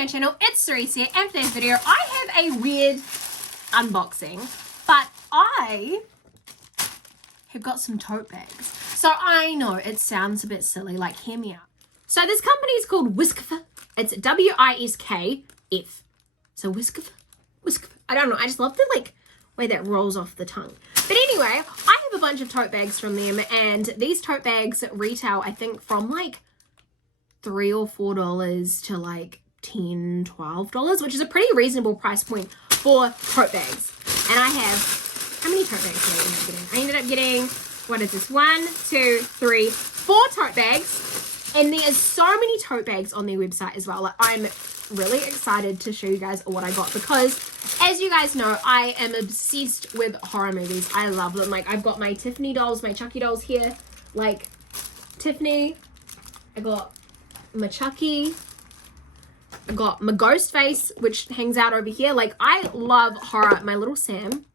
my channel. It's Cerise here, and for today's video I have a weird unboxing, but I have got some tote bags. So I know it sounds a bit silly, like hear me out. So this company is called Wiskf. It's W-I-S-K-F. So Wiskf. I don't know, I just love the like way that rolls off the tongue. But anyway, I have a bunch of tote bags from them, and these tote bags retail I think from like $3 or $4 to like $10, $12, which is a pretty reasonable price point for tote bags. And I have, how many tote bags did I end up getting? I ended up getting, what is this? 1, 2, 3, 4 tote bags. And there's so many tote bags on their website as well. Like, I'm really excited to show you guys what I got because, as you guys know, I am obsessed with horror movies. I love them. Like, I've got my Tiffany dolls, my Chucky dolls here. Like, Tiffany. I got my Chucky. I got my ghost face, which hangs out over here. Like, I love horror. My little Sam.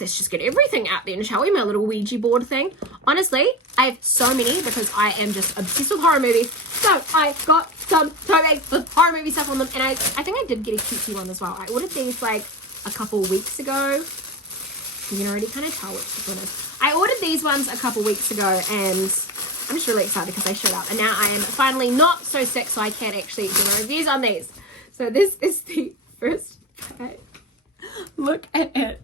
Let's just get everything out there, shall we? My little Ouija board thing. Honestly, I have so many because I am just obsessed with horror movies. So I got some tote bags with horror movie stuff on them, and I think I did get a cutesy one as well. I ordered these like a couple weeks ago. You can already kind of tell which one is. I ordered these ones a couple weeks ago, and I'm just really excited because they showed up. And now I am finally not so sick, so I can actually do reviews on these. So this is the first bag. Look at it.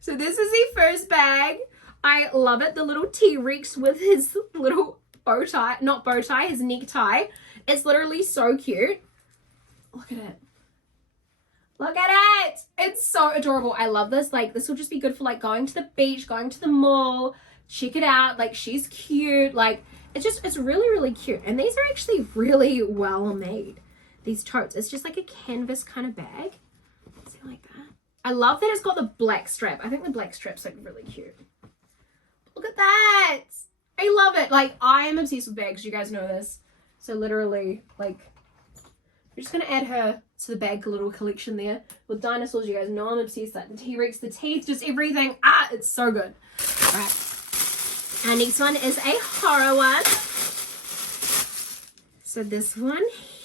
So this is the first bag. I love it. The little T-Rex with his little bow tie. Not bow tie, his necktie. It's literally so cute. Look at it. Look at it. It's so adorable. I love this. Like, this will just be good for, like, going to the beach, going to the mall. Check it out. Like, she's cute. Like, it's really, really cute. And these are actually really well made. These totes. It's just like a canvas kind of bag. See, like that. I love that it's got the black strap. I think the black strap's like really cute. Look at that. I love it. Like, I am obsessed with bags. You guys know this. So literally, like, we're just going to add her to the bag little collection there. With dinosaurs, you guys know I'm obsessed. Like the T-Rex, the teeth, just everything. Ah, it's so good. All right. Our next one is a horror one. So this one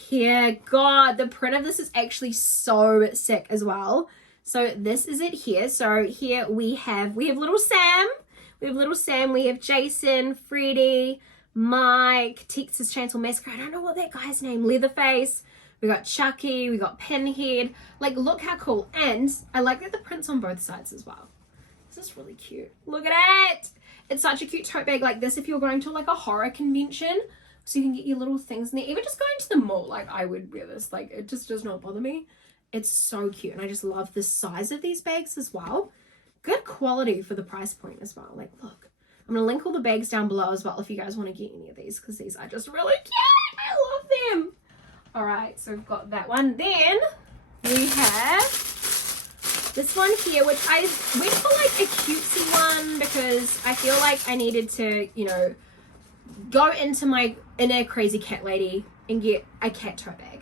here, God, the print of this is actually so sick as well. So this is it here. So here we have little Sam. We have Jason, Freddy, Mike, Texas Chainsaw Massacre. I don't know what that guy's name. Leatherface. We got Chucky. We got Pinhead. Like, look how cool. And I like that the print's on both sides as well. This is really cute. Look at it. It's such a cute tote bag like this if you're going to like a horror convention. So you can get your little things in there. Even just going to the mall, like I would wear this. Like, it just does not bother me. It's so cute, and I just love the size of these bags as well. Good quality for the price point as well. Like, look. I'm going to link all the bags down below as well if you guys want to get any of these, because these are just really cute. I love them. All right, so we've got that one. Then we have this one here, which I went for like a cutesy one because I feel like I needed to, you know, go into my inner crazy cat lady and get a cat tote bag.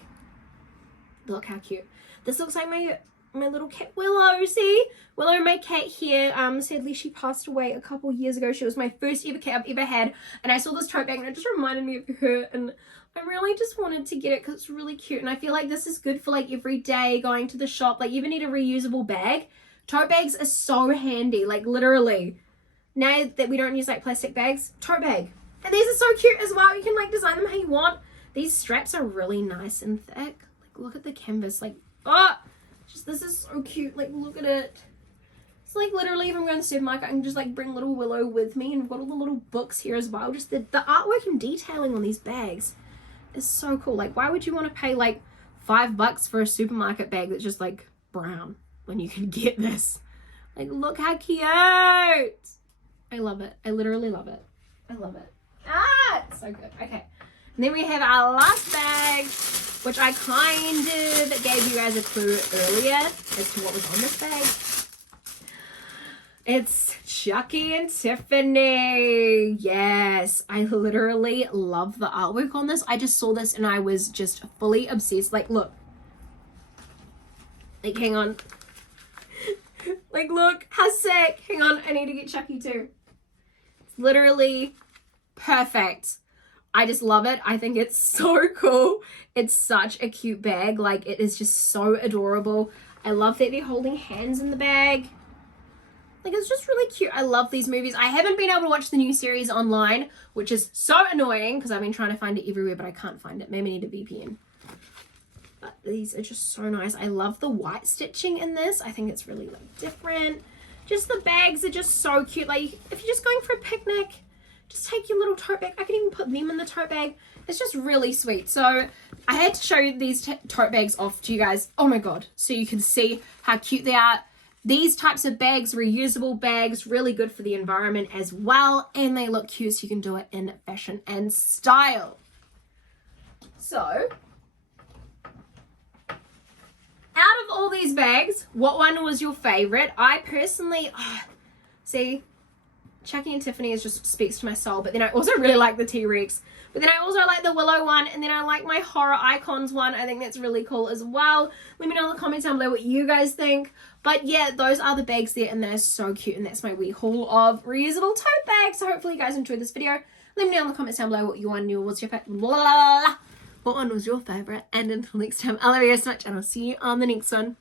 Look how cute. This looks like my little cat Willow. See? Willow, my cat here. Sadly, she passed away a couple years ago. She was my first ever cat I've ever had. And I saw this tote bag and it just reminded me of her. And I really just wanted to get it because it's really cute. And I feel like this is good for like every day going to the shop. Like, you even need a reusable bag. Tote bags are so handy. Like, literally. Now that we don't use like plastic bags, tote bag. And these are so cute as well. You can like design them how you want. These straps are really nice and thick. Like, look at the canvas. Like, oh, just this is so cute. Like, look at it. It's like literally if I'm going to the supermarket, I can just like bring little Willow with me, and we've got all the little books here as well. Just the artwork and detailing on these bags is so cool. Like, why would you want to pay like $5 for a supermarket bag that's just like brown when you can get this? Like, look how cute. I love it. I literally love it. I love it. Ah, it's so good. Okay. And then we have our last bag, which I kind of gave you guys a clue earlier as to what was on this bag. It's Chucky and Tiffany. Yes, I literally love the artwork on this. I just saw this and I was just fully obsessed. Like, look. Like, hang on. Like, look, how sick. Hang on, I need to get Chucky too. It's literally perfect. I just love it. I think it's so cool. It's such a cute bag. Like, it is just so adorable. I love that they're holding hands in the bag. Like, it's just really cute. I love these movies. I haven't been able to watch the new series online, which is so annoying because I've been trying to find it everywhere, but I can't find it. Maybe I need a VPN. But these are just so nice. I love the white stitching in this. I think it's really, like, different. Just the bags are just so cute. Like, if you're just going for a picnic, just take your little tote bag. I can even put them in the tote bag. It's just really sweet. So I had to show these tote bags off to you guys. Oh my god. So you can see how cute they are. These types of bags, reusable bags, really good for the environment as well. And they look cute, so you can do it in fashion and style. So out of all these bags, what one was your favorite? I personally, see, Chucky and Tiffany just speaks to my soul, but then I also really like the T-Rex. But then I also like the Willow one, and then I like my Horror Icons one. I think that's really cool as well. Let me know in the comments down below what you guys think. But yeah, those are the bags there, and they're so cute, and that's my wee haul of reusable tote bags. So hopefully you guys enjoyed this video. Let me know in the comments down below what one was your favorite. What one was your favorite? And until next time, I love you guys so much, and I'll see you on the next one.